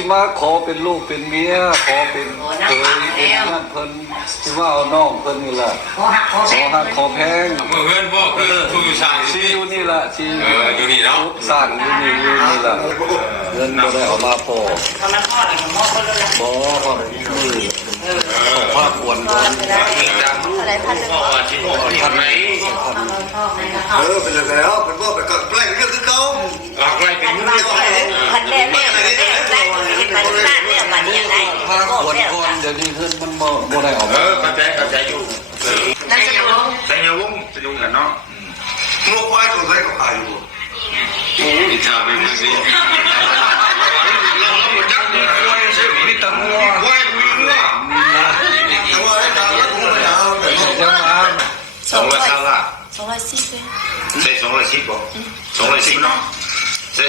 สิมาขอเป็นลูกเป็นเมียขอเป็นเคยเป็นนั่นเพิ่นสิว่าเอาน้องเพิ่นนี่แหละขอหักขอแพงเมื่อเพื่อนพ่อคือทุกอยู่สร้างชีอยู่นี่แหละชีอยู่นี่เนาะสร้างอยู่นี่แหละเงินก็ได้เอามาพอบ่พอมือภาคควรก่อนอะไรพันหนึ่งทำไหนเป็นแล้วเป็นว่าเป็นก็แปลงเรื่องที่เขาใกล้เป็นพันแม่ได้พันบ้านเนี่ยวันนี้ยังไงภาคควรก่อนเดี๋ยวนี้ขึ้นมันบ่ได้ออกมาเข้าใจอยู่นั่นจะรู้แต่ยังวงจะยุ่งกันเนาะลูกควายตัวไหนก็ขายอยู่โอ้ยชาเป็นสิมีตะงัวควายมีงัวตัวไหนดาวตัวไหนดาวจังหวะ200ละ210ใช่210บ่210เนาะใช่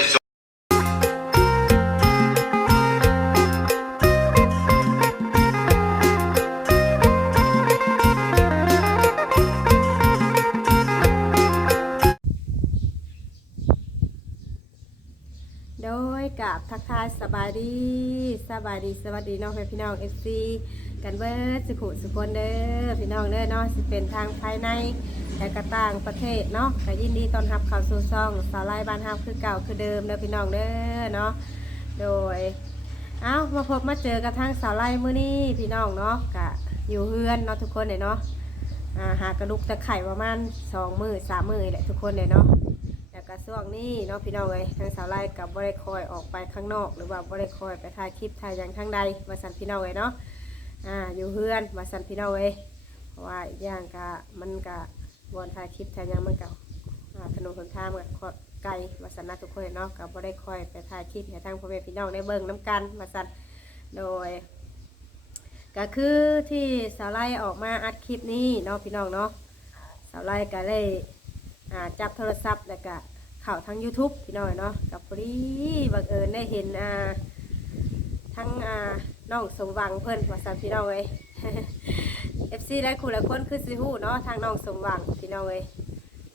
โดยกับทักทายสบายดีสวัสดีน้องพี่น้อง FC กันเบิร์ดสุคนเด้อพี่น้องเด้อเนาะสิเป็นทางภายในและก็ต่างประเทศเนาะก็ยินดีต้อนรับเข้าสู่ช่องสาวไร่บ้านเฮาคือเก่าคือเดิมเด้อพี่น้องเด้อเนาะโดยมาพบมาเจอกับทางสาวไร่มื้อนี้พี่น้องเนาะก็อยู่เฮือนเนาะทุกคนเลยเนาะหากระลุกตะไคร่ประมาณ2 มื้อ 3 มื้อแหละทุกคนเลยเนาะแล้วก็ช่วงนี้เนาะพี่น้องทางสาวไร่กับบริคอยออกไปข้างนอกหรือว่าบริคอยไปถ่ายคลิปถ่ายอย่างทางใดมาสั่นพี่น้องเนาะอยู่เฮือนมาสั่นพี่น้องเพราะว่าอีกอย่างก็มันก็บนถ่ายคลิปถ่ายอย่างมันก็ถนนหนทางมันก็ไกลมาสั่นนะทุกคนเนาะกับบริคอยไปถ่ายคลิปให้ทางพ่อแม่พี่น้องได้เบิ่งน้ำกันมาสั่นโดยก็คือที่สาวไร่ออกมาอัดคลิปนี้เนาะพี่น้องเนาะสาวไร่ก็เลยจับโทรศัพท์แล้วก็เข้าทาง YouTube พี่น้อยเนาะกับพอดีบังเอิญได้เห็นทั้งน้องสมหวังเพิ่นว่าซั่นพี่น้องFC หลายคู่หลายคนคือสิฮู้เนาะทางน้องสมหวังพี่น้อง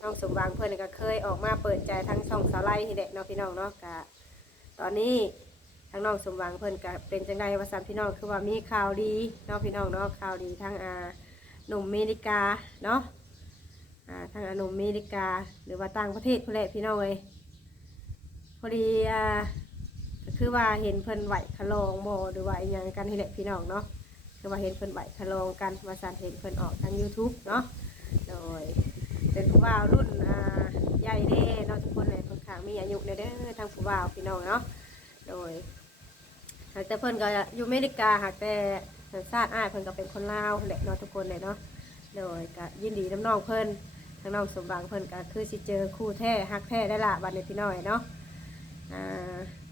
น้องสมหวังเพิ่นก็เคยออกมาเปิดใจทั้งช่องสาวไร่นี่แหละเนาะพี่น้องเนาะก็ตอนนี้ทางน้องสมหวังเพิ่นก็เป็นจังได๋ว่าซั่นพี่น้องคือว่ามีข่าวดีเนาะพี่น้องเนาะข่าวดีทั้งหนุ่มอเมริกาเนาะทางหนุ่มอเมริกาหรือว่าต่างประเทศพุ่นแหละพี่น้องพอดีคือว่าเห็นเพิ่นไหวขลองบ่หรือว่าอย่างกันให้แหละพี่น้องเนาะคือว่าเห็นเพิ่นไหวขลองกันมาสั่นเห็นเพิ่นออกทาง YouTube เนาะโดยเป็นผู้บ่าวรุ่นใหญ่แน่เนาะทุกคนเลยค่อนข้างมีอายุเด้อทางผู้บ่าวพี่น้องเนาะโดยแต่เพิ่นก็อยู่อเมริกาหากแต่สัญชาติเพิ่นก็เป็นคนลาวแหละเนาะทุกคนเลยเนาะโดยก็ยินดีน้องเพิ่นทางน้องสมหวังเพิ่นก็คือสิเจอคู่แท้ฮักแท้ได้ละบัดนี้พี่น้อยเนาะ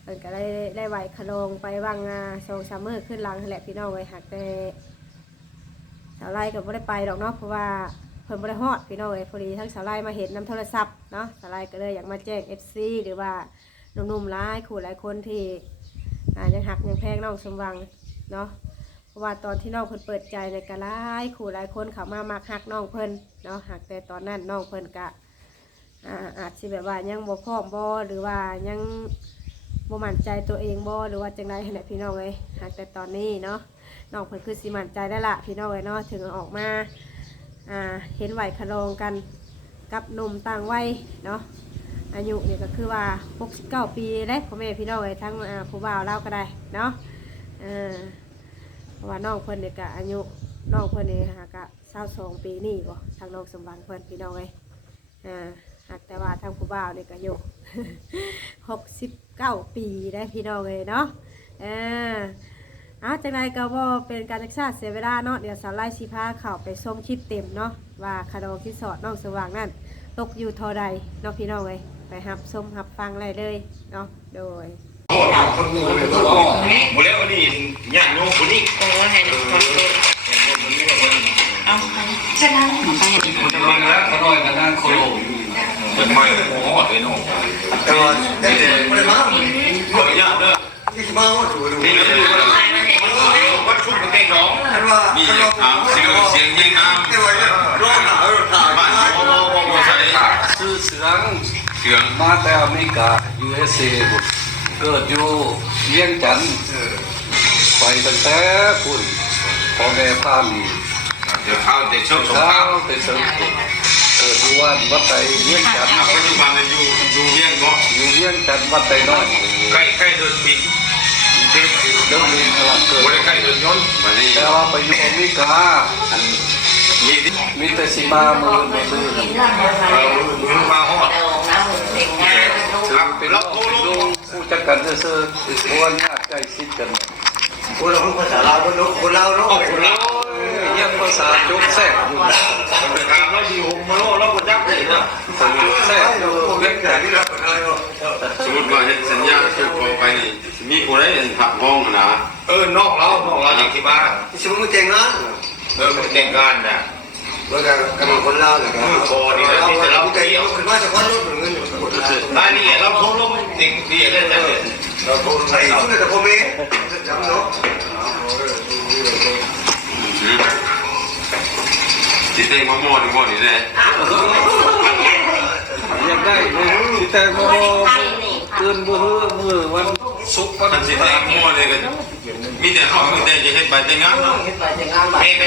เพิ่นก็ได้ไหวขลงไปวาง2-3 มื้อขึ้นหลังแหละพี่น้องหักแต่สาวไร่ก็บ่ได้ไปดอกเนาะเพราะว่าเพิ่นบ่ได้ฮอดพี่น้องพอดีทั้งสาวไร่มาเห็นนำโทรศัพท์เนาะสาวไร่ก็เลยอยากมาแจ้ง FC หรือว่าหนุ่มๆหลายคู่หลายคนที่ยังหักยังแพงน้องสมหวังเนาะเพราะว่าตอนที่น้องเพิ่นเปิดใจในกะหลายคู่หลายคนเขามามักหักน้องเพิ่นเนาะหักแต่ตอนนั้นน้องเพิ่นก็อาจสิแบบว่ายังบ่พร้อมบ่หรือว่ายังบ่มั่นใจตัวเองบ่หรือว่าจังได๋ให้พี่น้องหากแต่ตอนนี้เนาะน้องเพิ่นคือสิมั่นใจได้ละพี่น้องเนาะถึงออกมาเห็นไหวขลองกันกับหนุ่มต่างวัยเนาะอายุนี่ก็คือว่า69 ปีแล้วพ่อแม่พี่น้องทั้งผู้บ่าวเล่าก็ได้เนาะเพราะว่าน้องเพิ่นนี่ก็อายุน้องเพิ่นนี่ก็22 ปีนี่บ่ทางน้องสมหวังเพิ่นพี่น้องหากแต่ว่าทางผู้บ่าวนี่ก็อยู่69 ปีได้พี่น้องเนาะจังไรก็บ่เป็นการศึกษาเสียเวลาเนาะเดี๋ยวสาวไร่สิพาเข้าไปชมคลิปเต็มเนาะว่าคาดองที่สอดน้องสว่างนั่นตกอยู่เท่าใดเนาะพี่น้องไปรับชมรับฟังอะไรเลยเนาะโดยหมดแล้ววันนี้ญาติโยมคนนี้ให้เอาไปจะนั่งเหมือนกันอย่างนี้มันแล้วเขาน้อยกันนั่งโคโลเป็นไม่โอ้โหเลยน้องแต่ว่าได้เด็กไม่ได้มาเมื่อยากเด้อที่มาว่าถูกดูนี่เราดูวัดชุบกับแกงน้องนี่ถามเสียงยิงน้ำ ที่ว่าร้อนหนาวถ่ายบ้านโอ้โหใช่ซื้อเสืองมาแต่อเมริกา USA หมด เกิดอยู่เวียงจันทน์ไปตั้งแต่คุณพ่อแม่พามี เดี๋ยวเข้าเด็กช่วงสงค เช้าร าม ไปเสริมเกิดอยู่วันวัดไตเวียงจันทน์ ปัจจุบันอยู่เวียงเนาะ อยู่เวียงจันทน์วัดไตน้อย ใกล้เดินบิน เดิมดินกำลังเกิด บริใกล้เดินยนต์มานี่ แต่ว่าไปอยู่อเมริกา นี่ดิ มีแต่สิมามือ มือมาฮอด ถึงเป็นเราโทรลงผู้จัดการซื่อๆเพราะว่าญาติใกล้ชิดกัน คนเราภาษาลาวคนเราเนาะ คนละ ยังภาษาจกแทรกอยู่ ถามว่าอยู่มาโลแล้วคนยักษ์เลยนะ จกแทรกอยู่ เรื่องแต่ที่เราเป็นอะไรเนาะ สมมติว่าเห็นสัญญาคือพอไปนี่มีผู้ใดเห็นผักห้องนะนอกเราอย่างที่บ้าน ชิบุ้งเจงงาน มันแต่งงานน่ะ เราจะกำลังคนเราเลยครับเราแต่คือว่าจะคว้ารถเหมือนเงิน ร้านนี้เราโทรลงติ่งดีเลยแต่ เราโทรไปสุดแต่พ่อแม่จำเนาะ จิตเองมาหมดหมดนี่เลย อยากได้สิแต่โมตื่นมือวันศุกร์วัน มันจิตเองหมดเลยกันมีแต่ห้องมีแต่จะให้ไปแต่งงานเนาะไป เ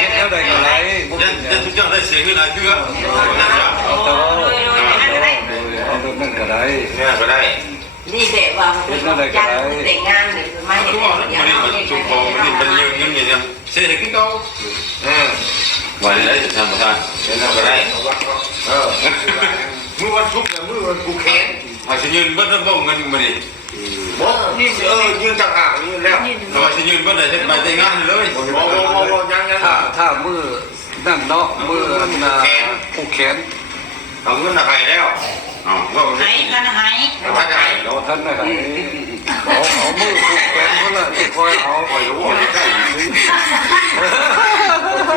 ฮ็ดแล้วได้ก็ไร จะทุกอย่างได้เสียเงินอะไรเพื่อนะครับ แต่ว่าเอาเรื่องนั้นก็ได้ เนี่ยก็ได้ นี่เด็กว่ายังแต่งงานหรือไม่ ทุกวันมันนี่จุกบอลมันนี่เป็นเงินอย่างเงี้ยเสียขึ้นเขาวันนี้ได้ทำประธานก็ได้มือวันทุกเนี่ยมือวันกูแค้นอาจจะยืนบ้านต้องเงินมาดิยืนต่างหากยืนแล้วเราจะยืนบ้านไหนจะไปแต่งงานเลยยังถ้ามือนั่นเนาะมือผู้แขน เอาเงินอะไรแล้วเอาก็ หายกันหาย ท่านไหน เราท่านนะเอามือผู้แขนเขาละที่คอยเอา คอยรู้ว่าได้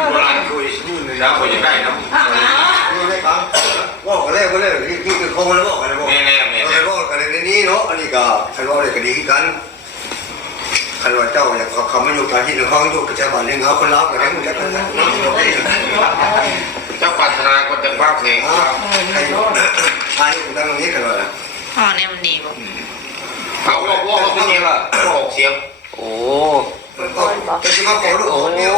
โบราณคุยนู่นนี่แล้วคอยจะได้เนาะ ว่ากันแล้วก็แล้วนี่คือคงแล้วบอกกันแล้วบอก แน่แน่ แล้วบอกกันในนี้เนาะอันนี้ก็ใครว่าอะไรก็ดีกันใครว่าเจ้าอยากคำไม่อยู่การที่หนึ่งเขาอยู่กับชาวบ้านหนึ่งเขาคนรับกันได้หมดแล้วกันนะ เจ้าปัตนาก็จะบ้าเพลง ใครใครตั้งตรงนี้กันเลย อ๋อเนี่ยมันดีป่ะ เขาว่าเขาเสียงบอกเสียง โอ้ จะมาขอลูก โอ้ คนเดียว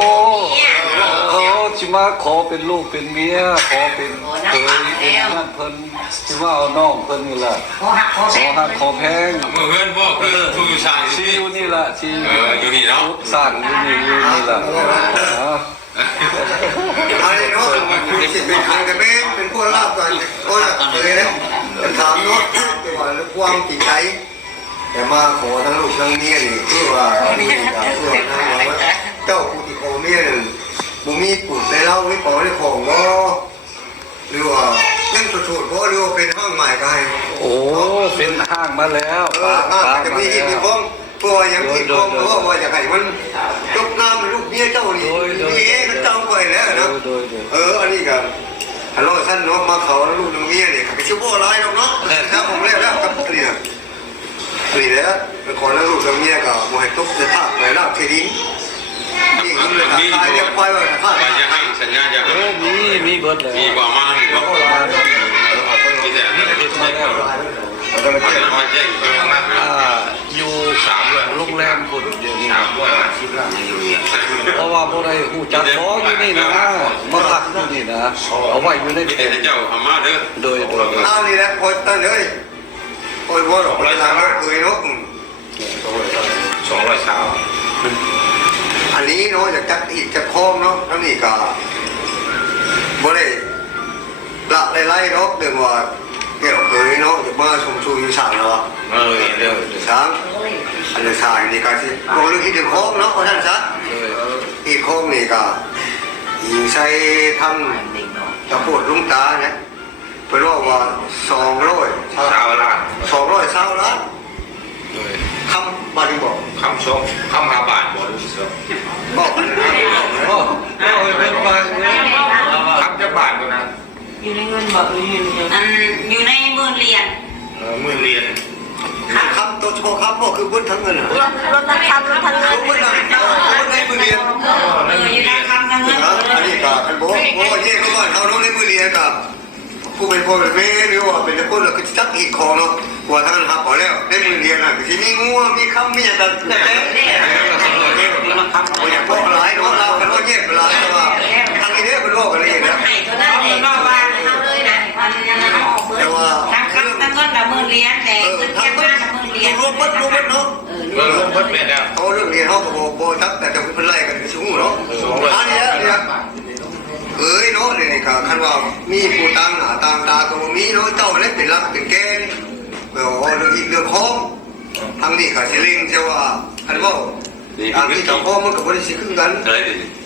เขาจิมาขอเป็นลูกเป็นเมียขอเป็นเคยเป็นนั่นเพิ่นจิมาเอาน้องเพิ่นนี่แหละ ขอหักขอ ขอหักขอแพง เมื่อเพื่อนพ่อคือผู้ชาย ที่อยู่นี่ละที่ อยู่นี่เนาะ สร้างอยู่นี่ละ อะไรเนาะสิเป็นใครกันแม่เป็นผู้รับกันโอ้ยเลยนะถามเนาะตัวลูกความจิตใจแต่มาขอทั้งลูกทั้งเมียนี่คือว่านี่กับเพื่อนทั้งว่าเจ้าผู้ที่ขอเมียนี่บุมีปุ่นในเล่าไม่ปอได้ของก็หรือว่าเล่นสุดๆเพราะหรือว่าเป็นห้างใหม่กัน โอ้เป็นห้างมาแล้ว จะมีเหตุมีพ้องเพราะว่ายังที่พ้องเพราะว่าอยากให้มันยกน้ำลูกเมียเจ้านี่นี่เอ๊ะก็เจ้าไปแล้วนะอันนี้กันฮัลโหลท่านเนาะมาเขาลูกเมียเนี่ยไปชิวโบ้ร้ายเนาะถ้าผมเรียกแล้วกับเนี่ยนี่แหละขอแล้วลูกเมียก็มวยตุ๊กจะท่าไปลาบเทดินนี่ก็เลยตายเรียกไปว่าท่า มันจะให้สัญญาจะ มีเบิดเลย มีกว่ามามีกว่ามีแต่ไม่ได้ไม่ได้มาแจ้งไปมาก อยู่ 3ด้วย โรงแรมคนเดียวนี้ 3ด้วยคิดว่าอยู่เนี่ย เพราะว่าบ่ได้ฮู้จักของอยู่นี่นะมาพักอยู่นี่นะเอาไว้อยู่ใน มี เต็น แต่เจ้าอามาเด้อ โดย อ้าวนี่แหละพอตั้งเลยโอ้ยว่าหรอกเวลาเคยเนาะ 200เช้า อันนี้เนาะจากจักอีกจากคอมเนาะแล้วนี่ก็บ่ได้ละไล่ๆเนาะเดี๋ยวว่าเกี่ยวเคยเนาะจะมาชมชูอยู่ฉากเนาะ เดี๋ยว ช้างอันนี้ฉากนี่ก็สิลงเรื่องที่ถึงโค้งเนาะเพราะท่านซะที่โค้งนี่ก็ยิงใช้ทั้งตะโพดลุงตาเนี่ยไปรอบว่า200 เช้าละ 200เช้าละคำบาลีบอก คำชมคำ5 บาทบ่รู้สึก บอกกันนะ โอ้ยเป็นฟัง คำจะบาทตัวนั้น อยู่ในเงินบอกอยู่ในหมื่นเหรียญ มือเรียน คำตัวเฉพาะคำบอกคือบุญทั้งเงิน รถทั้งคำรถทั้งเงิน บุญในมือเรียน อยู่ในคำทั้งเงิน อันนี้ก็คันโบโบนี่เขาบอกเขาต้องในมือเรียนกับ ผู้เป็นพ่อเป็นแม่หรือว่าเป็นคนเราก็จักอีกคอเนาะว่าท่านหับเอาแล้วได้มือเรียนอ่ะที่มีงัวมีคำมีอย่างนั้นแต่อย่างพวกหลายเนาะเรากันว่าเงียบหลายแต่ว่าทางนี้เป็นโรคอะไรนะ ให้ตัวนั้นเลยนอกบ้านเขาเลยนะแต่ว่าทั้งเงินกับมือเลี้ยงแต่เงินแค่บ้านกับมือเลี้ยง รวมบัดเนาะ เริ่มพ้นไปแล้ว เขาเรื่องเรียนเขาก็โบทักแต่จะเป็นไรกันสูงเนาะอันนี้เนี่ยเอ้ยเนาะนี่ก็คันว่ามีผู้ต่างหน้าต่างตาก็มีเนาะเจ้าเล็กเป็นรักเป็นแกนเรื่องอีกเรื่องของทางนี้ก็สิลิงเจ้าว่าคันว่าทางที่เจ้าพ่อมันก็บ่ได้สิขึ้นกัน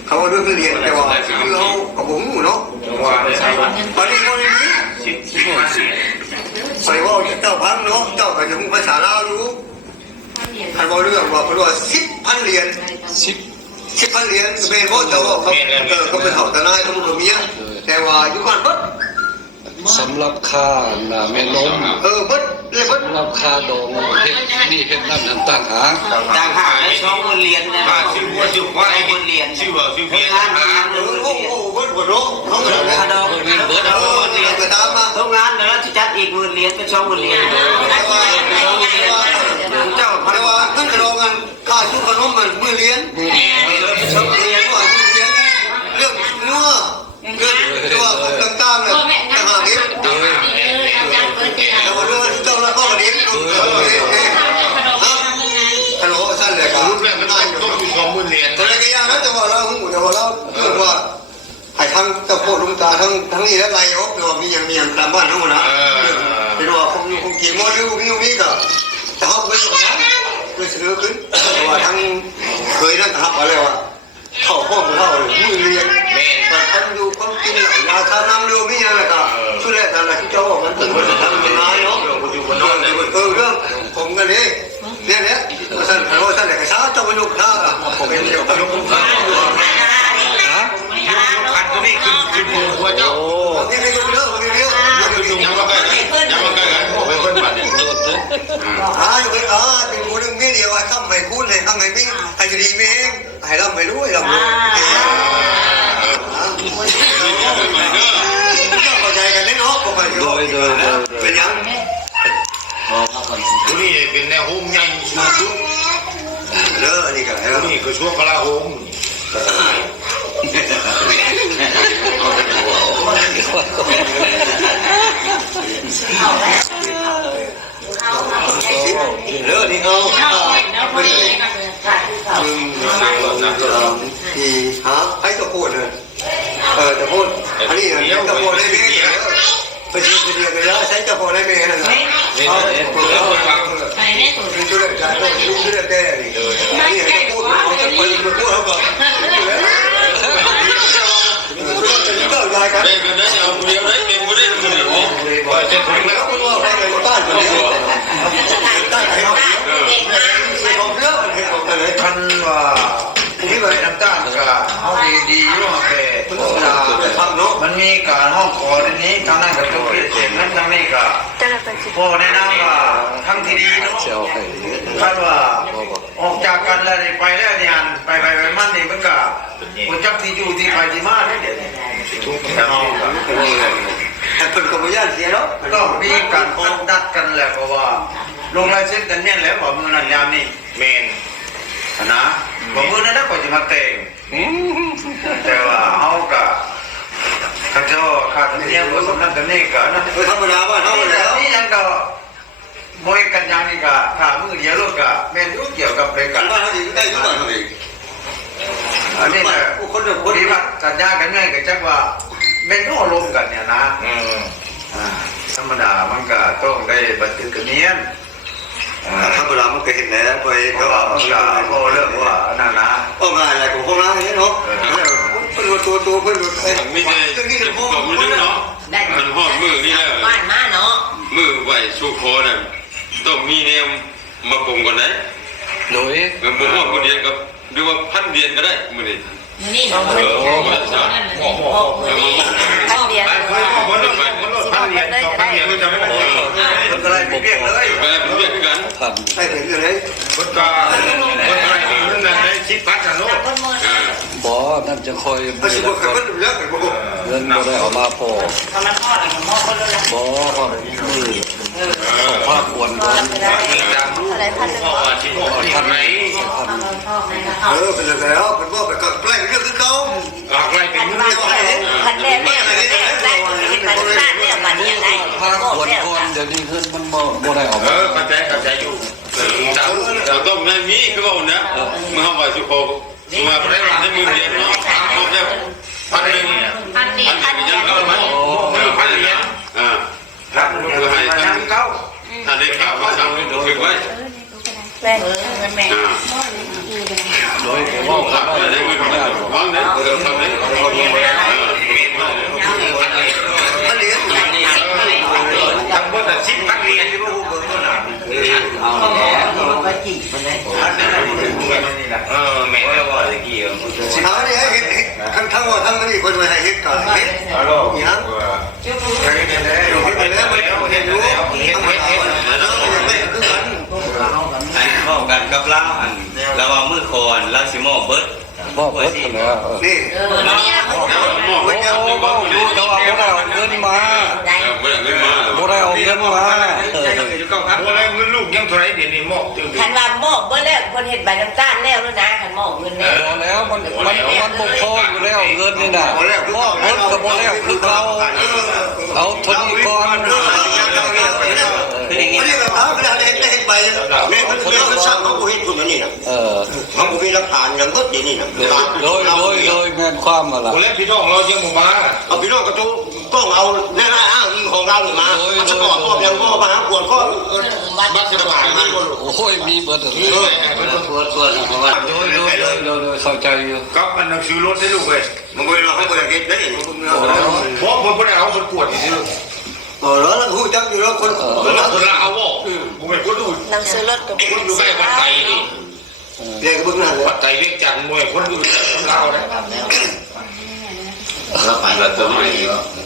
เขาเรื่องเรียนแต่ว่าคือเขาก็บ่ฮู้เนาะ ว่าได้ ตอนนี้คนนี้ ใส่ว่าเจ้าพังเนาะเจ้าก็จะพูดภาษาลาวรู้คันว่าเรื่องว่าเขาว่า10,000เหรียญ10,000เหรียญเป็นเพราะเจ้าว่าเขาเป็นเขาทนายเขาเป็นเมียแต่ว่าอยู่บ้านบัด สำหรับค่าหน้าแม่นม บัดเลยบัด สำหรับค่าดองเฮ็ดนี่เฮ็ดนั่นนั่นต่างหาก ต่างหากในช่องเรียนนะ ชื่อว่าชื่อว่าไอ้คนเรียนชื่อว่าชื่อเพียรนะ โอ้บัดบัดเนาะเขาก็เลย คาดองเรียนก็ตามมา ทุกงานแล้วจะจัดอีกมือเรียนเป็นช่องมือเรียนเจ้า แต่ว่าขึ้นกระโดงกันค่าชุดขนมมันมือเลี้ยงชอบเลี้ยงว่ามือเลี้ยงเรื่องงัวเรื่องตัวต่างๆเนี่ยต่างหากนี้แต่ว่าเรื่องเจ้าละก็เลี้ยงฮัลโหลสั้นเลยครับ รู้แล้วมันต้องมีของมือเรียน ตัวเล็กก็ยากนะแต่ว่าเราหูแต่ว่าเราเรื่องว่าให้ทั้งเจ้าโคตรลุงตาทั้งนี้และไรออกเดี๋ยวมีอย่างตามบ้านทั้งหมดนะเป็นว่าคงอยู่คงกินมอดอยู่มีก็แต่เขาไม่รู้นะเลยเสนอขึ้นแต่ว่าทั้งเคยนั่งทับอะไรวะเข้าพ่อเข้ามือเรียนแต่คนอยู่คนกินเหล้ายาทาน้ำเรือมีอะไรก็ช่วยแลกกันอะไรที่เจ้าบอกมันเป็นคนทำเป็นนายเนาะเรื่องผมกันนี่เนี่ยว่าสั้นฮัลโหลสั้นเลยกระช้าเจ้ามันยกท่าผมเป็นเจ้ามันยกท่า คันตัวนี้คือหัวเจ้า นี่ให้ยกเยอะมันเยอะ ยังมาใกล้ยังมาใกล้กันเป็นคนบัดเนี่ย อยู่เป็นเป็นคนหนึ่งไม่เดียวไอ้ข้ามไม่คุ้นเลยข้ามไม่มีไอ้จะดีไม่เองไอ้เราไม่รู้ไอ้เราไม่ต้องเข้าใจกันได้เนาะก็ไปอยู่เป็นยัง ตัวนี้เป็นแนวโฮมใหญ่สุด เด้อนี่ก็ ตัวนี้คือช่วงกลาโฮม เด้อนี่เอาเป็นที่หาให้ตะโพดเลยตะโพดอันนี้ตะโพดได้ไหมไปเรียนกันแล้วใช้ตะโพดได้ไหมนั่นแหละเป็นชุดใจลูกชุดแก่นี่ให้ตะโพดเขาจะไปพูดเขาก่อนเป็นกันได้เอาเดียวได้เป็นคนได้คนเดียวว่าจะถึงแล้ว คุณว่าใครไปบ้านคนเดียวได้ใครเอาของเยอะของอะไร ท่านว่าที่ไปน้ำตาลก็เอาดีๆอยู่แค่มันมีการห้องคอในนี้ทางนั้นก็ต้องเปลี่ยนเสียงนั้นทางนี้ก็พอแนะนำว่าทั้งที่ดีเนาะ เจ้าให้ ท่านว่าออกจากกันแล้วไปแล้วเนี่ยไปมันนี่มันก็คนจักที่อยู่ที่ไปที่มาเนี่ยเดี๋ยวแต่ห้องก็ แต่เป็นคนไม่ยากเสียแล้ว ต้องมีการนัดกันแหละเพราะว่าลงรายเส้นกันเนี่ยแล้วว่ามือนั้นยามนี่ เมน นะว่ามือนั้นก็จะมาเตงแต่ว่าเอาก็ข้าเจ้าข้าทำเนียมก็สมนั้นกันนี่ก็นั่น ธรรมดาบ้านเขาแล้ว นี่ยังก็มวยกันยังนี่ก็ขามือเดียวลูกก็แม่นยุ่งเกี่ยวกับรายการ บ้านเขาดีได้ทุกบ้านเขาดี อันนี้ก็ คนเดียว ค คน น เดี ที่ ยว ว่าสัญญากันง่ายก็จักว่าแม่นก็ลมกันเนี่ยนะธรรมดามันก็ต้องได้บันทึกกันเนียน ธรรมดามันก็เห็นแล้วไป เพ ก็ ราะว่ามันก็พอเรื่องว่านั่นนะ ก็ง่ายอะไรของพวกนั้นเนาะเพิ่นตัวเพิ่น ไม่ได้กับมือนึงเนาะมันหอดมือนี่แหละ บ้านมาเนาะ มือไหวชูคอน่ะต้องมีแนวมาปงก่อนนะ โดย เงินบ่ฮอดบ่เรียนกับหรือว่าพันเรียนก็ได้มื้อนี้ นี่น้องเรียน ท่านเรียน พันเรียนก็จะไม่พอ มันก็เลยเรียกเลย ไปเรียนกัน ท่าน ให้เป็นอะไร คนก็คนอะไรนี่นั่นได้คิดพัดกันเนาะ บ่ นั่นจะคอย ไม่ใช่บอกกันเรื่องกันบอก เงินก็ได้เอามาพอ ทำน้ำทอดอะไรของหม้อคนละ บ่พอมือของภาคควรก่อน อะไรพันหนึ่ง ท่านไหน เป็นแล้วเป็นว่าไปกับแกล้งเรื่องที่เขา หลากหลายเป็น พันแม่แม่แม่แม่พันบ้านเนี่ยมันยังไง ภาคควรก่อนเดี๋ยวนี้เงินมันบ่ได้ออกมา เข้าใจอยู่เราต้องนั่นนี้คือว่าเนี่ยมึงเข้าไปสุโขมาได้ในมือเรียนเนาะเขาจะพันหนึ่ง พันนี้พัน ยังเข้าไหมพันเหรียญพันคือให้ตั้งเก้าถ้าได้ข่าวมาสั่งถึงไว้ แม่แม่ โดยว่า หลักได้เงินของเราวางเนี่ยเราทำได้ อันนี้ ทำเพื่อชิปพันเหรียญที่พวกคุณก็หนาแม่เราว่าอะไรกี่ หาเนี่ยเห็นทั้งว่าทั้งนี้คนมาให้เห็นก่อนเห็นอย่างนั้นเห็นแล้วไม่เห็นรู้ทั้งหมดแล้วไม่เห็นด้วยกัน อันเข้ากันกับเล่าอันระวังมือคอนลาซิโมเบิร์ด บ่เบิดแล้ว นี่ บ่เอาดูแต่ว่าบ่ได้เอาเงินมาบ่ได้เอาเงินมา อะไรเงินลูกยังเท่าไรเดี๋ยวนี้มอบถึง ขันว่าหม้อเมื่อแล้วคนเห็ดใบน้ำตาลแล้วนะขันหม้อเงินเนี่ย บ่แล้วมันบ่พออยู่แล้วเงินนี่น่ะบ่เบิดก็บ่แล้วคือเขาเอาทนก่อน อันนี้แบบเขาไม่ได้เห็นไปเนี่ยมันเรื่องสร้างเขาเห็นคนนี้นะเขามีหลักฐานอย่างก็ดีนี่นะ โดยแม่นความมาล่ะ คนแรกพี่น้องเรายังมา เอาพี่น้องกระตุ้ต้องเอาแน่ๆอ้างอิงของเราเนี่ยมาสปอร์ตก็ยังก็มาปวดก็ บัตรสปอร์ตนี่ก็ โอ้ยมีเบิดเลย ส่วนเพราะว่า โดยเข้าใจอยู่ ก็มันหนังสือรถได้ลูกเลย มันก็เราให้คนเห็นได้ เพราะคนเอาคนปวดนี่ลูก แล้วแล้วหูจักอยู่แล้วคน คนละเอาบ่ผมเป็นคนดู หนังสือรถกับ คนดูใกล้วัดไทยนี่ เรียกบึ้งหน้าเลย วัดไทยเรียกจันทร์มวยคนดูคนเราเนี่ย เราผ่านเราตัวไม่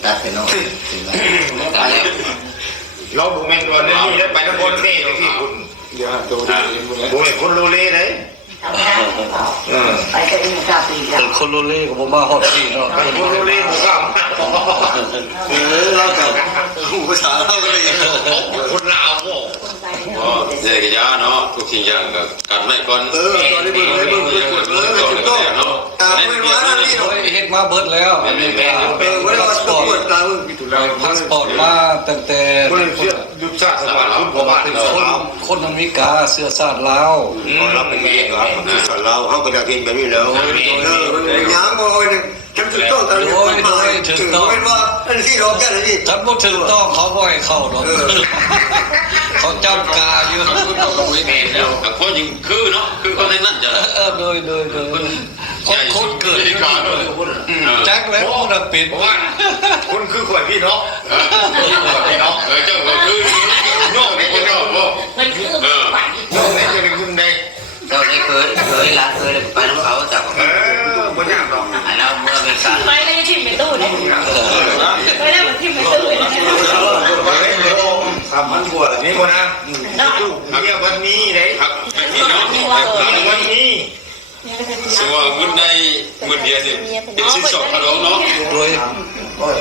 ตัดเป็นน้องตัดแล้ว เราบุกเมนก่อนนี่ได้ไปน้ำบนนี่ที่คุณบุกเมนคนโลเล่เลย ไปกับอินทราปีแล้ว เป็นคนโลเล่ก็บ่มาฮอดที่เนาะ คนโลเล่บุกกับ เรากับหูภาษาเราเลย คนลาวบ่เจ๊กยาเนาะทุกสิ่งอย่างก็กัดไม่ก่อน ตอนนี้บึ้งถูกต้องไม่ว่านี่ โดยเฮ็ดมาเบิดแล้วอันนี้ก็ เวลาตรวจตา พาสปอร์ตมาตั้งแต่ คนเชื่อยุทธศาสตร์สมัยคุณพ่อบ้านเรา คนอเมริกาเสื้อชาติลาว เราเป็นแม่ครับเราเขาก็จะกินแบบนี้แล้วย้ำโอยจำถูกต้องตามที่ผมมาถึงไม่ว่าอันที่เราแก้อะไรนี่ ถ้าบ่ถูกต้องเขาบ่ให้เข้าดอกเขาจำกาอยู่ แม่แล้วแต่คนยิงคือเนาะคือคนนั้นจะ โดยคนเกิดที่การแจ็คแล้วคนน่ะปิด ว่าคุณคือข่อยพี่น้องพี่น้องเจ้าก็คือน้องนี่เจ้าบ่ มันคือฝัน น้องนี่จะเป็นคุณใด เราได้เคยละเคยไปน้องเขาจาก บ่ยากหรอก อันนั้นเมื่อเป็นการ ไปเลยที่ไม่ตู้เนี่ยไปแล้วเหมือนที่ไม่ตู้เลย ไปเลยโอ้3,000กว่านี่บ่นะเนี่ยวันนี้เลยครับพี่น้องวันนี้สว่าเงินได้เงินเดียวนี่เป็นสินสอดขนมเนาะ โดย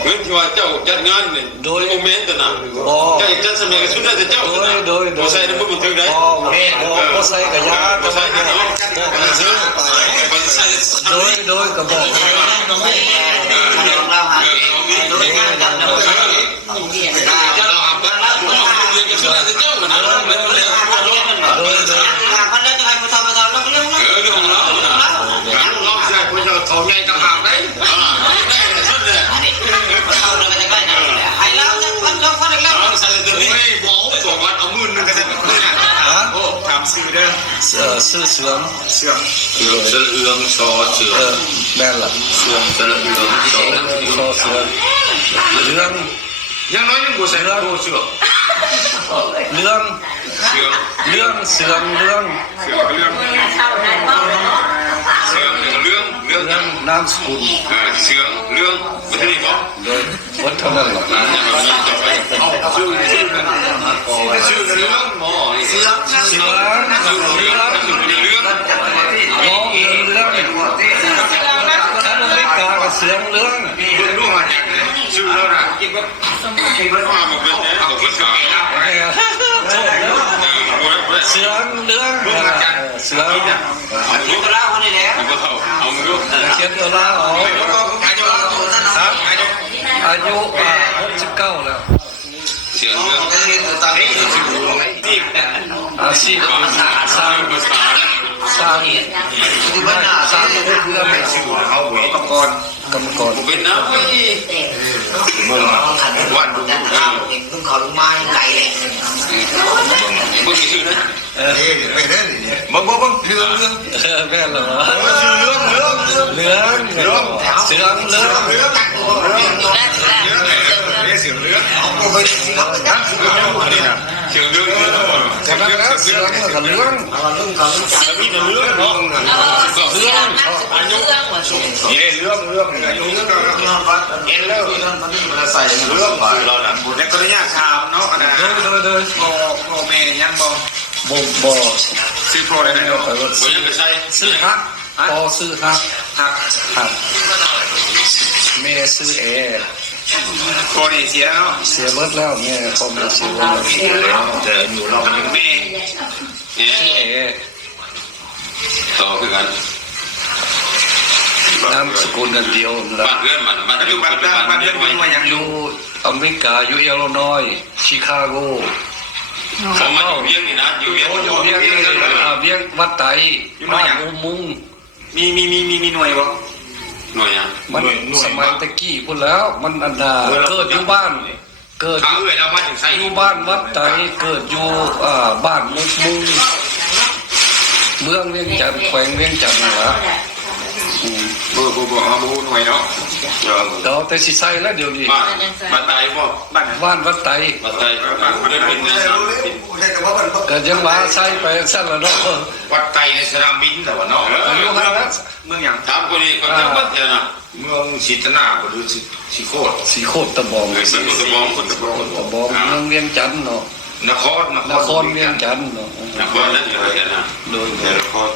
เงินที่ว่าเจ้าจัดงานนี่โดยโมเมนต์น่ะเจ้าจัดสมัยสุดท้ายเจ้าบ่ใส่น้ำมันถึงได้บ่ใส่กะยา บ่ใส่กันเนาะบ่ซื้อบ่ใส่ โดยก็บอก เราหาโดยงานจัดนะ เจ้าอาบน้ำเรียนกันสุดท้ายเจ้านะมันเรื่องของเรา โดย คนนั้นจะให้ผู้ทำมาทำเรื่อง เรื่องของเราเราใช่คนเราเขาใหญ่ต่างหากได้ได้สุดเลย อันนี้เราเราจะใกล้นะไอ้เราจะคนชอบคนอีกแล้ว ใส่ตัวนี้บอกตัววัดเอามื่นนึงก็ได้โอ้ถามซื้อเด้อ ซื้อเสื่อม เสื่อมเอื้อมซอเสื่อม แม่นล่ะ เสื่อมเสื่อมเอื้อมซอ คอเสื่อมเรื่อง ยังน้อยนึงกูใส่โคเสื่อม เรื่อง เสื่อม เรื่องเสื่อมเรื่อง เสื่อมเรื่อง เท่านั้นก็ เสื่อมเรื่อง เรื่องนามสกุล เสื่อมเรื่องไม่ใช่ก็ โดยวัฒนธรรม เอาชื่อเรื่องหมอเสื่อม เสื่อมเรื่อง เรื่อง น้องเรื่อง เป็นคน ว่ามันเป็นแล้วตัวสาว เสือเรื่องเสือ กินตัวล่าคนนี้แหละ มันก็เท่าเอามือ เขียนตัวละอ๋อ แล้วก็อายุตัวนั้น ครับอายุ69แล้ว เสียงเรื่อง ตอนนี้ อาชีพสร้าง ภาษา สร้าง ที่บ้านสร้างเพื่อไม่ชื่อเขาบุยกำกร กรรมกร เป็นน้ำไม่ วันดูข้าวเองต้องขอลุงไม้ไหลเลย ไม่มีชื่อนะ ไปเล่นเนี่ยมึงเรื่อง แม่เหรอ เรื่อง เสือเรื่อง เสียงเรื่องเอาไปสิครับนะเสียงเรื่องนี่นะ เสียงเรื่อง แต่นั้นแล้วเสือกับเรื่อง มีแต่เรื่องเนาะ เรื่องอายุเรื่องเหมือน นี่เรื่องเอ็นแล้วตอนนี้มันใส่เรื่องไปเราน่ะแล้วก็ยากถามเนาะนะ เดิน โมเมยังบ่ บ่ ซื้อโปรได้ไหนเนาะ ไปว่า ผมยังไม่ใช่ ซื้อฮักพอซื้อฮัก หัก ฮักแม่ซื้อแอร์ โปรนี่เสียเนาะ เสียเบิดแล้วแม่พอแม่ซื้อแล้ว เจออยู่เราแม่ เนี่ย ซื้อแอร์ ต่อคือกัน นามสกุลนั่นเดียวละ บ้านเพื่อนบ้าน ปัจจุบันบ้านเรือนมีมาอย่าง อยู่อเมริกาอยู่อิลลินอยส์ชิคาโก ผมมาอยู่เวียงนี่นะอยู่เวียง อยู่เวียงเวียงวัดไตบ้านอุมุง มีหน่วยบ่ หน่วยยัง มันสมัยตะกี้พูดแล้วมันอันดาเกิดอยู่บ้านเกิด ทางเอื้อยเรามาถึงใส่ อยู่บ้านวัดไตเกิดอยู่บ้านมุกมุงเมืองเวียงจันทร์แขวงเวียงจันทร์นะ บ่เอาบ่หน่วยเนาะ เดี๋ยวแต่สิใส่แล้วเดี๋ยวนี้ บ้านตายบ่ บ้านวัดไต บ้านตายได้เป็นในสนามบิน เกิดยังมาใส่ไปสั้นแล้วเนาะ วัดไตในสนามบินแต่ว่าเนาะ อายุห้าแล้ว เมืองอย่าง ถามคนนี้ก็จะบ้านเท่านะ เมืองศิตนาบ่หรือสิโคตร สีโคตรตะบอง เออสิคนตะบองคนตะบอง ตะบองเมืองเวียงจันทน์เนาะ นคร นครเวียงจันทน์เนาะ นครนั่นอยู่ไหนนะ โดย นคร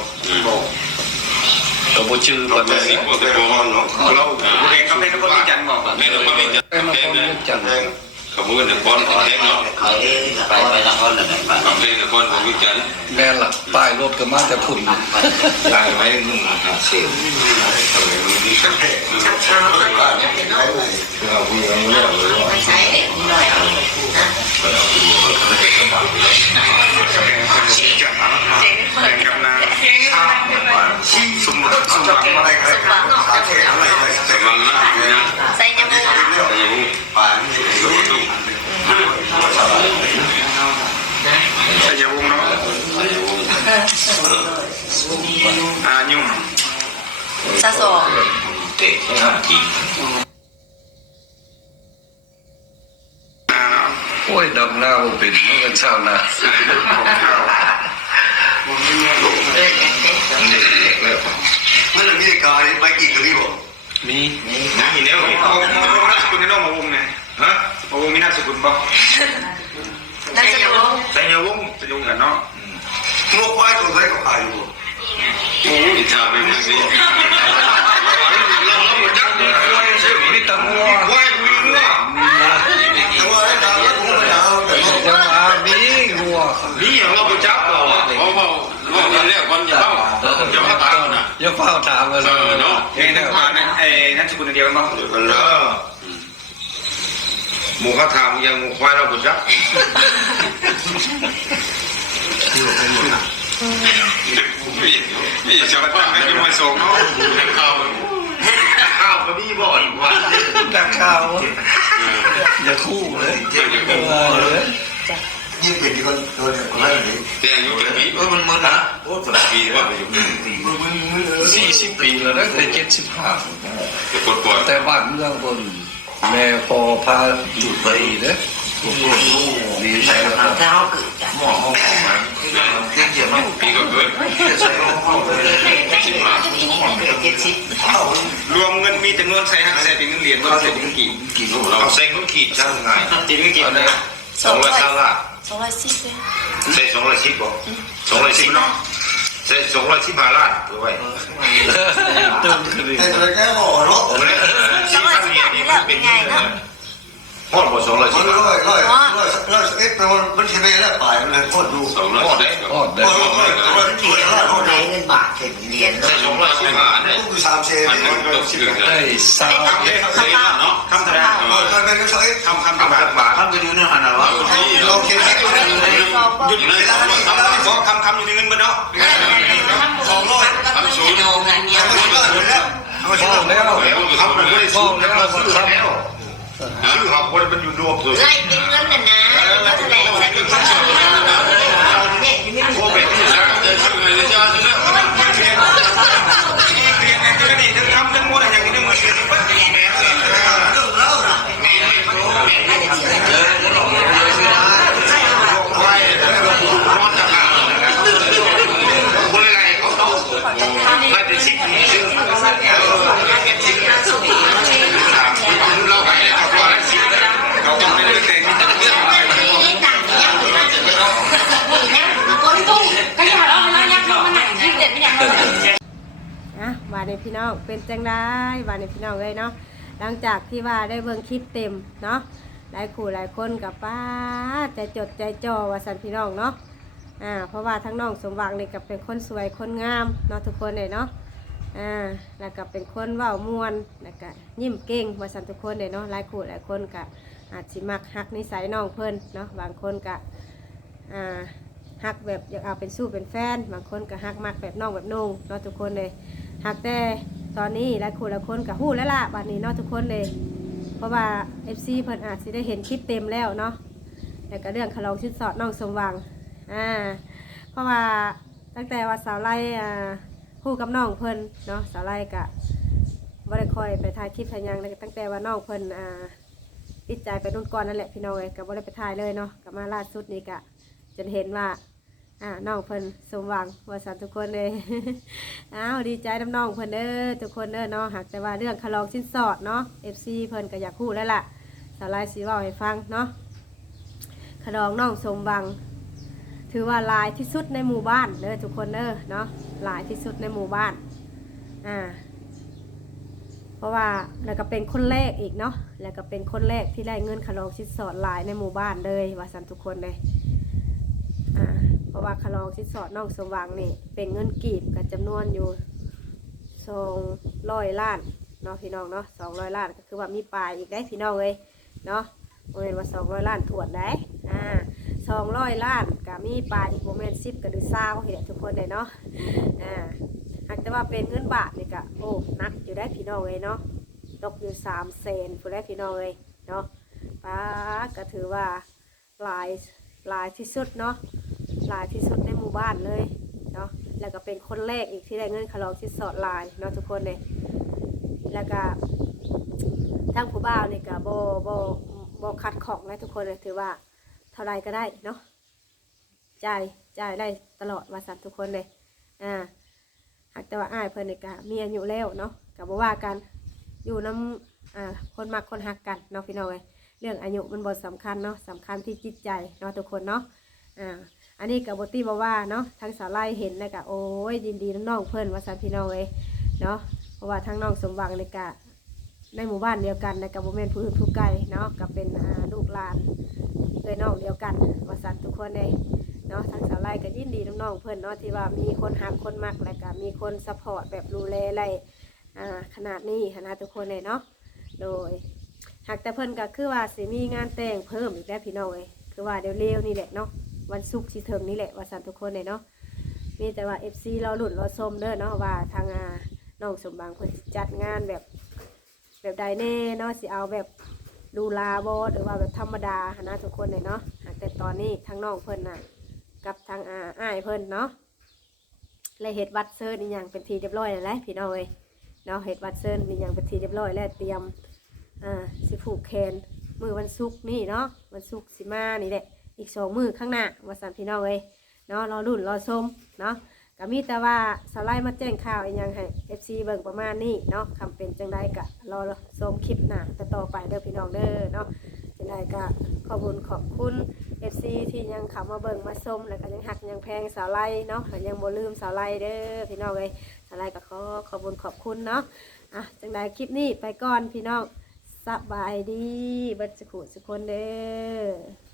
ก็บ่ชื่อปานใด สิคนตะบองเนาะ เราเด็กเขาเป็นนครจันทร์บ่ ในนครนี่จะ เป็นนครเวียงจันทน์ ขบวนนครแท้เนาะ ไปนครเลย กับเพลงนครของวิจันทร์ แม่นล่ะป้ายรถก็มาแต่พุ่น ตายไว้มึงเสีย เช้าเอาผู้หญิงเนี่ย ไม่ใช้เด็กหน่อยนะ จับมาแข่งกับนาสมบัติอะไรกัน สมบัติเนาะจะหมดแล้ว แต่บางนะนะ ใส่จมูก แต่ยัง ป่าน รู้ตุ้ม ชัยวงศ์เนาะยุ่ง สะสม เตะทำที โอ้ยดำหน้าบ่เป็นมันก็ชาวนา ข้าว เด็ก มันมีการไปกี่กะลีบ่ มี นี่เนี่ยเอานามสกุลในน้องมาวงไงฮะมาวงมีนามสกุลป่ะ นั่นจะรู้ ใส่ยวงจะยงกันเนาะ งัวควายตัวไหนก็ขายอยู่ โอ้ยชาเป็นแบบนี้ มีตะงัว ควายมีงัว แต่ว่าไอ้ดาวแล้วผมดาวแต่ จังหวะมีงัว นี่อย่างเราไปจับเราเพราะว่าวันแรกวันจะเข้าจะมาตามนะ อย่าเฝ้าถามกันเนาะ เฮ้ยนั่นมานั่นนั่นสกุลเดียวกันป่ะ กันแล้ว หมูเขาถามยังควายเราบุญจัก นี่ชาวบ้านไม่มีมาส่งเขาเข้า ข้าวก็มีบ่อยกว่า ดักข้าวอย่าคู่เลย ยิ่งเป็นที่คนตัวเนี่ยคนนั้นนี่ แต่อายุจะปี มันมึนนะ โอ้ตัวปีว่าอายุ 40 ปีแล้วได้75 จะปวดปวด แต่บ้านเมืองบนแม่พอพาจุดไปเด้ดีใจแล้ว ถ้าเขาเกิดจาก หมอห้องมันเตี้ยเกี่ยวกับ ปีก็เกิด ใส่ห้องเลย 70 รวมเงินมีจำนวนใส่หักใส่เป็นเงินเหรียญก็ใส่เป็นกี่ กี่ลูกเรา เอาใส่เงินขีดช่างไงตีเงินขีดนะ200ซาลา 210เลย ใส่210บ่210เนาะใส่210ล้านเพื่อไว้ ตื่นขึ้น ไอ้ตัวแกห่อเนาะ ผมเลย4,000เหรียญนี่มันเป็นเงิน ฮอดบ่210 ร้อยเอ็ดมันใช่ไหมแล้วไปมันโคตรดู 200ฮอดได้ โอ้เด็ก ในเงินบาทเห็นเหรียญ ได้215ได้ กู3เซน มันก็สิบ ได้สาว คำเนาะคำเท่าไหร่ มันเป็นร้อยเอ็ด คำบาท ท่านไปดูเนื้อหาหน่อยว่า เราเขียนให้ดูได้ หยุดอยู่ในคำอยู่ในเงินบ่เนาะ 200กิโลเงินเดียว เอาไปแล้ว เอาสิแล้วคำมันบ่ได้ซื้อแล้วซื้อแล้วซื้อครับคนมันอยู่รวมสุด ไล่เป็นเงินน่ะนะก็แถลงใส่เป็นข้าวเนี่ย โคเป็นที่สร้างจะซื้อเลยจะซื้อแล้วเรียนกันนี่ทั้งคำทั้งหมดอย่างนี้มันเป็นแม่ แล้วนะ ไว้ร้อนจังคนอะไรเขาต้องไม่ได้ซิกซื้อเราไปเนี่ยเขาบอกแล้วซิกเขาจำไม่ได้แต่มีแต่เรื่องอะไร วาในพี่น้องเป็นจังได้วาในพี่น้องเลยเนาะหลังจากที่ว่าได้เบิ่งคลิปเต็มเนาะหลายคู่หลายคนกับป้าใจจดใจจ่อว่าสันพี่น้องเนาะเพราะว่าทั้งน้องสมหวังนี่ก็เป็นคนสวยคนงามเนาะทุกคนเลยเนาะแล้วก็เป็นคนเว้ามวนแล้วก็ยิ้มเก่งว่าสันทุกคนเลยเนาะหลายคู่หลายคนก็อาจสิมักฮักนิสัยน้องเพิ่นเนาะบางคนก็ฮักแบบอยากเอาเป็นสู้เป็นแฟนบางคนก็ฮักมักแบบน้องแบบนุ่งเนาะทุกคนเลยฮักแต่ตอนนี้หลายคนหลายคนก็ฮู้แล้วล่ะบัดนี้เนาะทุกคนเลยเพราะว่า FC เพิ่นอาจสิได้เห็นคลิปเต็มแล้วเนาะแล้วก็เรื่องคลองชิ้นสอดน้องสมหวังเพราะว่าตั้งแต่ว่าสาวไล่ฮู้กับน้องเพิ่นเนาะสาวไล่ก็บ่ได้ค่อยไปถ่ายคลิปถ่ายหยังตั้งแต่ว่าน้องเพิ่นติดใจไปนู่นก่อนนั่นแหละพี่น้องเอ้ยก็บ่ได้ไปถ่ายเลยเนาะก็มาล่าสุดนี้ก็จนเห็นว่าน้องเพิ่นสมหวังว่าสันทุกคนเลย อ้าวดีใจน้ำน้องเพิ่นเด้อทุกคนเด้อเนาะหากแต่ว่าเรื่องคลองชิ้นสอดเนาะ FC เพิ่นก็อยากพูดแล้วล่ะสาวไลสีว่าให้ฟังเนาะคลองน้องสมหวังถือว่าหลายที่สุดในหมู่บ้านเด้อทุกคนเด้อเนาะหลายที่สุดในหมู่บ้านเพราะว่าแล้วก็เป็นคนแรกอีกเนาะแล้วก็เป็นคนแรกที่ได้เงินคลองชิ้นสอดหลายในหมู่บ้านเลยว่าสันทุกคนเลยเพราะว่าคลองชิ้นสอดน้องสมหวังนี่เป็นเงินกีบกับจำนวนอยู่200 ล้านเนาะพี่น้องเนาะ200 ล้านก็คือว่ามีปลายอีกได้พี่น้องเลยเนาะโมเมนว่า200 ล้านถวดได้200 ล้านก็มีปลายอีกโมเมน10ก็หรือ20เห็นทุกคนเลยเนาะหากแต่ว่าเป็นเงินบาทนี่ก็โอ้นักอยู่ได้พี่น้องเลยเนาะตกอยู่3 แสนผู้ได้พี่น้องเลยเนาะป้าก็ถือว่าหลายที่สุดเนาะหลายที่สุดในหมู่บ้านเลยเนาะแล้วก็เป็นคนแรกอีกที่ได้เงินคลองชิ้นสอดหลายเนาะทุกคนเลยแล้วก็ทั้งผู้บ่าวนี่ก็โบคัดของนะทุกคนเลยถือว่าเท่าไรก็ได้เนาะจ่ายได้ตลอดว่าสันทุกคนเลยหากแต่ว่าอ้ายเพิ่นนี่ก็มีอายุแล้วเนาะก็บ่ว่ากันอยู่น้ำคนมักคนฮักกันเนาะพี่น้องเลยเรื่องอายุมันบ่สำคัญเนาะสำคัญที่จิตใจเนาะทุกคนเนาะอันนี้กับบตี้บอกว่าเนาะทั้งสาวไล่เห็นนะกะโอ้ยยินดีน้องเพิ่นว่าสันพี่น้องเลยเนาะเพราะว่าทั้งน้องสมหวังในกะในหมู่บ้านเดียวกันในกับโมเมนต์ผู้อื่นผู้ไกลเนาะกับเป็นลูกหลานเลยน้องเดียวกันว่าสันทุกคนเลยเนาะทั้งสาวไล่ก็ยินดีน้องเพิ่นเนาะที่ว่ามีคนหักคนมักและก็มีคนซัพพอร์ตแบบดูแลอะไรขนาดนี้นะทุกคนเลยเนาะโดยหากแต่เพิ่นก็คือว่าสิมีงานแต่งเพิ่มอีกแล้วพี่น้องเลยคือว่าเดี๋ยวเร็วนี่แหละเนาะวันศุกร์ที่ถึงนี่แหละว่าสันทุกคนเลยเนาะมีแต่ว่า FC เราหลุดเราส้มเด้อเนาะว่าทางน้องสมบังเพิ่นจัดงานแบบใดแน่เนาะสิเอาแบบดูลาบ่หรือว่าแบบธรรมดานะทุกคนเลยเนาะแต่ตอนนี้ทางน้องเพิ่นน่ะกับทางอ้ายเพิ่นเนาะเลยเฮ็ดวัดเซิร์นอีหยังเป็นทีเรียบร้อยแล้วพี่น้องเอ้ยเนาะเฮ็ดวัดเซิร์นอีหยังเป็นทีเรียบร้อยแล้วเตรียมสิผูกแขนมื้อวันศุกร์นี่เนาะวันศุกร์สิมานี่แหละอีก2 มื้อข้างหน้าว่าสันพี่น้องเลยเนาะรอรุ่นรอชมเนาะก็มีแต่ว่าสไลด์มาแจ้งข่าวอีกอย่างให้ FC เบิ่งประมาณนี้เนาะคำเป็นจังไดกะรอชมคลิปหน้าต่อไปเด้อพี่น้องเด้อเนาะจังไดกะขอบคุณ FC ที่ยังเข้ามาเบิ่งมาชมแล้วก็ยังหักยังแพงสาวไลเนาะยังบ่ลืมสาวไลเด้อพี่น้องเลยสาวไลก็ขอบคุณเนาะจังไดคลิปนี้ไปก่อนพี่น้องส สบายดีบัดสุขุสุคนเด้อ